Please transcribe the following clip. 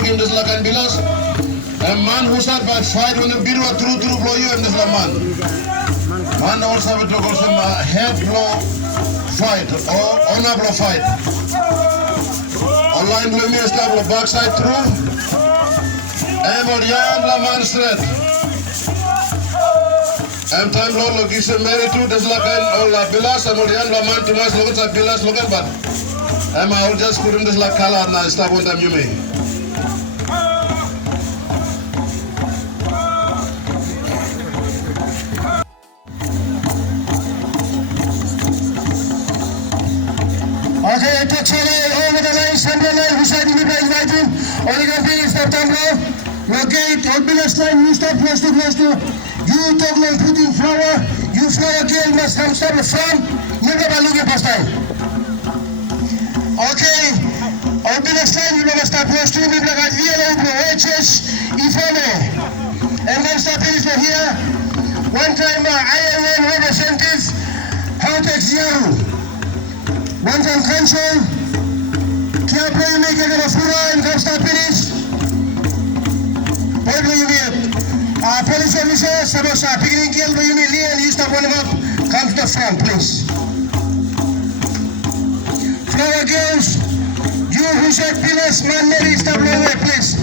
game this like and bilas. A man who start by fight when the biru through blow you and this man. Man also have to go some head blow fight or honor blow fight. Online blow me stable backside through. Emorian la man straight. Time low location married to this like and la bilas and Emorian la man to mas look at bilas look at but I'll just put in this like color and I start one time you may. Okay, touch your line over the line, center line, who side you by inviting. Oligarchy is September. Locate, Odbilas line, you stop close to. You talk like putting flower. You flower girl must come stop from. Never look at past time. Okay, Odbilas line, you never stop close to. Maybe like a yellow, wedges, ifone. And then stop it here. One time, I representative, how takes you? One time control, can't play make it a fura and come start finish. What do you mean? Police officer, Samosa, beginning kill, do you mean Leon, you stop one up, come to the front, please. Flower girls, you who said pillars, man, Mary, stop away, please.